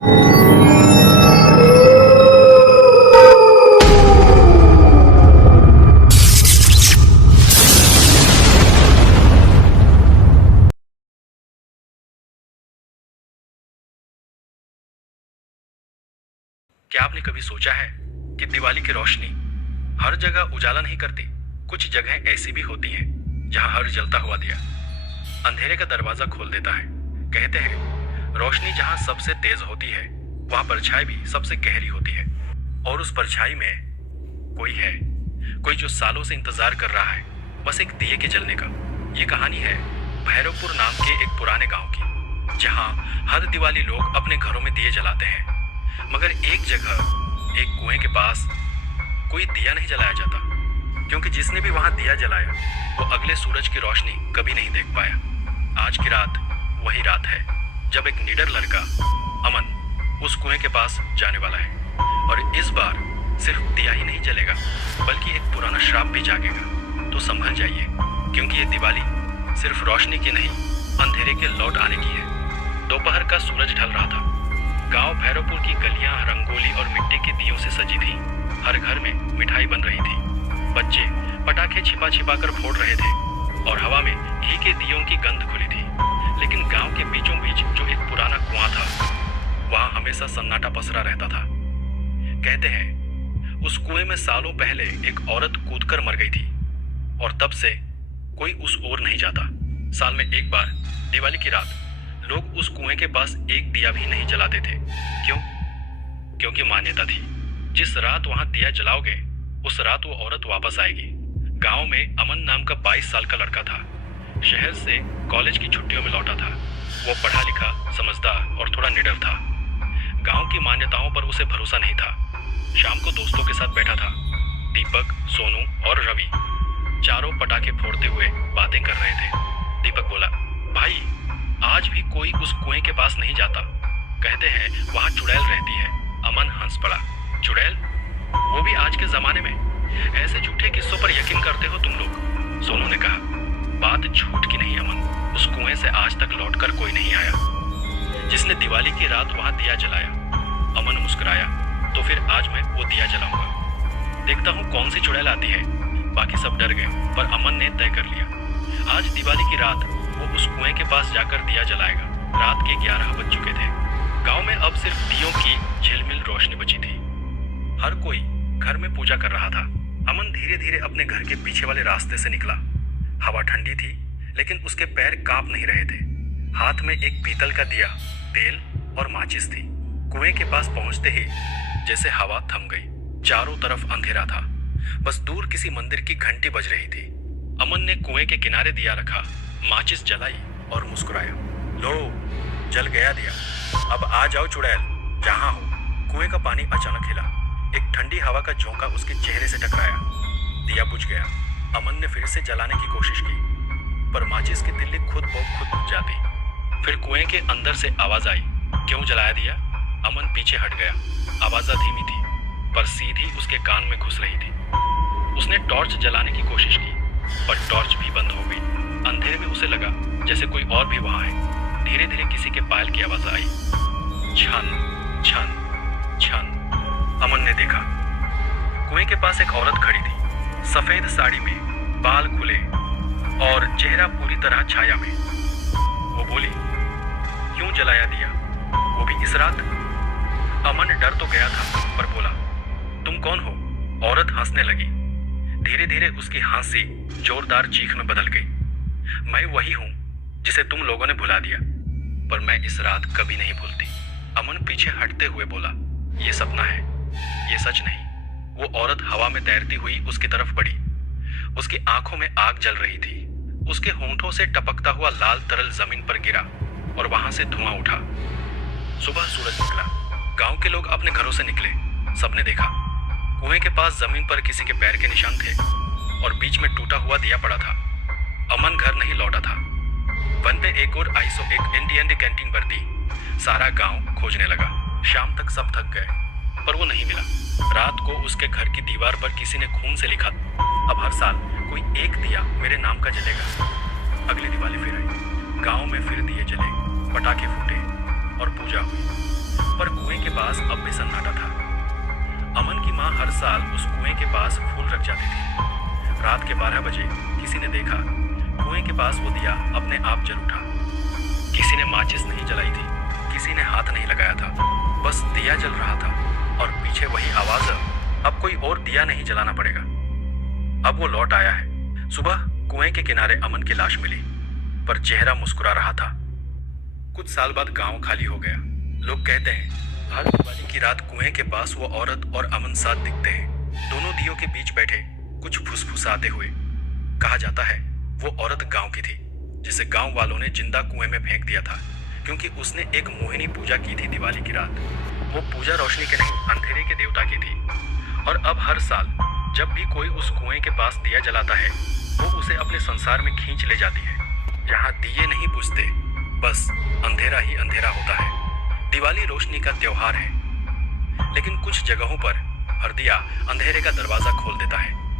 क्या आपने कभी सोचा है कि दिवाली की रोशनी हर जगह उजाला नहीं करती? कुछ जगह ऐसी भी होती हैं जहां हर जलता हुआ दिया अंधेरे का दरवाजा खोल देता है। कहते हैं रोशनी जहां सबसे तेज होती है वहां परछाई भी सबसे गहरी होती है, और उस परछाई में कोई है, कोई जो सालों से इंतजार कर रहा है बस एक दिए के जलने का। ये कहानी है भैरवपुर नाम के एक पुराने गांव की, जहां हर दिवाली लोग अपने घरों में दिए जलाते हैं, मगर एक जगह एक कुएं के पास कोई दिया नहीं जलाया जाता, क्योंकि जिसने भी वहां दिया जलाया वो अगले सूरज की रोशनी कभी नहीं देख पाया। आज की रात वही रात है जब एक निडर लड़का अमन उस कुएं के पास जाने वाला है, और इस बार सिर्फ दिया ही नहीं जलेगा बल्कि एक पुराना श्राप भी जागेगा। तो संभल जाइए, क्योंकि ये दिवाली सिर्फ रोशनी की नहीं, अंधेरे के लौट आने की है। दोपहर का सूरज ढल रहा था। गांव भैरवपुर की गलियां रंगोली और मिट्टी के दियों से सजी थी। हर घर में मिठाई बन रही थी। बच्चे पटाखे छिपा छिपा कर फोड़ रहे थे और हवा में घी के दियों की गंध खुली थी। लेकिन गांव के बीचों बीच जो एक पुराना कुआं था, वहां हमेशा सन्नाटा पसरा रहता था। कहते हैं उस कुएं में सालों पहले एक औरत कूदकर मर गई थी, और तब से कोई उस ओर नहीं जाता। साल में एक बार दिवाली की रात लोग उस कुएं के पास एक दिया भी नहीं जलाते थे। क्यों? क्योंकि मान्यता थी जिस रात वहां दिया जलाओगे उस रात वो औरत वापस आएगी। गांव में अमन नाम का 22 साल का लड़का था। शहर से कॉलेज की छुट्टियों में लौटा था। वो पढ़ा लिखा, समझदार और थोड़ा निडर था। गांव की मान्यताओं पर उसे भरोसा नहीं था। शाम को दोस्तों के साथ बैठा था। दीपक, सोनू और रवि चारों पटाखे फोड़ते हुए बातें कर रहे थे। दीपक बोला, भाई आज भी कोई उस कुएं के पास नहीं जाता। कहते हैं वहां चुड़ैल रहती है। अमन हंस पड़ा। चुड़ैल? वो भी आज के जमाने में? ऐसे झूठे किस्सों पर यकीन करते हो तुम लोग? सोनू ने कहा, बात झूठ की नहीं अमन, उस कुएं से आज तक लौटकर कोई नहीं आया जिसने दिवाली की रात वहां दिया जलाया। अमन मुस्कुराया, तो फिर आज मैं वो दिया जलाऊंगा। देखता हूँ कौन सी चुड़ैल आती है। बाकी सब डर गए, पर अमन ने तय कर लिया आज दिवाली की रात वो उस कुएं के पास जाकर दिया जलाएगा। रात के 11 बज चुके थे। गांव में अब सिर्फ दियों की झिलमिल रोशनी बची थी। हर कोई घर में पूजा कर रहा था। अमन धीरे धीरे अपने घर के पीछे वाले रास्ते से निकला। हवा ठंडी थी, लेकिन उसके पैर कांप नहीं रहे थे। हाथ में एक पीतल का दिया, तेल और माचिस थी। कुएं के पास पहुंचते ही जैसे हवा थम गई। चारों तरफ अंधेरा था, बस दूर किसी मंदिर की घंटी बज रही थी। अमन ने कुएं के किनारे दिया रखा, माचिस जलाई और मुस्कुराया। लो, जल गया दिया। अब आ जाओ चुड़ैल, जहां हो। कुएं का पानी अचानक हिला। एक ठंडी हवा का झोंका उसके चेहरे से टकराया। दिया बुझ गया। अमन ने फिर से जलाने की कोशिश की, पर माचिस की तिल्ली खुद ब खुद बुझ जाती। फिर कुएं के अंदर से आवाज आई, क्यों जलाया दिया? अमन पीछे हट गया। आवाज़ धीमी थी, पर सीधी उसके कान में घुस रही थी। उसने टॉर्च जलाने की कोशिश की, पर टॉर्च भी बंद हो गई। अंधेरे में उसे लगा जैसे कोई और भी वहां है। धीरे धीरे किसी के पायल की आवाज आई, छन छन छन। अमन ने देखा कुएं के पास एक औरत खड़ी थी, सफेद साड़ी में, बाल खुले और चेहरा पूरी तरह छाया में। वो बोली, क्यों जलाया दिया, वो भी इस रात? अमन डर तो गया था, पर बोला, तुम कौन हो? औरत हंसने लगी। धीरे धीरे उसकी हंसी जोरदार चीख में बदल गई। मैं वही हूं जिसे तुम लोगों ने भुला दिया, पर मैं इस रात कभी नहीं भूलती। अमन पीछे हटते हुए बोला, ये सपना है, ये सच नहीं। वो औरत हवा में तैरती हुई उसकी तरफ बढ़ी। उसकी आंखों में आग जल रही थी। उसके होंठों से टपकता हुआ लाल तरल जमीन पर गिरा और वहां से धुआं उठा। सुबह सूरज निकला। गांव के लोग अपने घरों से निकले। सबने देखा कुएं के पास जमीन पर किसी के पैर के निशान थे और बीच में टूटा हुआ दिया पड़ा था। अमन घर नहीं लौटा था। वन पे एक और 101 इंडियन कैंटीन बढ़ती। सारा गांव खोजने लगा। शाम तक सब थक गए, पर वो नहीं मिला। रात को उसके घर की दीवार पर किसी ने खून से लिखा, अब हर साल कोई एक दिया मेरे नाम का जलेगा। अगली दिवाली फिर आई। गांव में फिर दिए जले, पटाखे फूटे और पूजा हुई, पर पास अब भी सन्नाटा था। अमन की माँ हर साल उस कुएं के पास फूल रख जाती थी। रात के 12 बजे किसी ने देखा कुएं के पास वो दिया अपने आप जल उठा। किसी ने माचिस नहीं जलाई थी, किसी ने हाथ नहीं लगाया था, बस दिया जल रहा था और पीछे वही आवाज, अब कोई और दिया नहीं जलाना पड़ेगा। अब वो लौट आया है। सुबह कुएं के किनारे अमन की लाश मिली, पर चेहरा मुस्कुरा रहा था। कुछ साल बाद गांव खाली हो गया। लोग कहते हैं हर दिवाली की रात कुएं के पास वो औरत और अमन साथ दिखते हैं, दोनों दियों के बीच बैठे कुछ फुसफुसाते हुए। कहा जाता है वो औरत गांव की थी, जिसे गांव वालों ने जिंदा कुएं में फेंक दिया था, क्योंकि उसने एक मोहिनी पूजा की थी दिवाली की रात। वो पूजा रोशनी के नहीं, अंधेरे के देवता की थी। और अब हर साल जब भी कोई उस कुएं के पास दिया जलाता है, वो उसे अपने संसार में खींच ले जाती है, जहाँ दिए नहीं बुझते, बस अंधेरा ही अंधेरा होता है। दिवाली रोशनी का त्योहार है, लेकिन कुछ जगहों पर हर दिया अंधेरे का दरवाजा खोल देता है।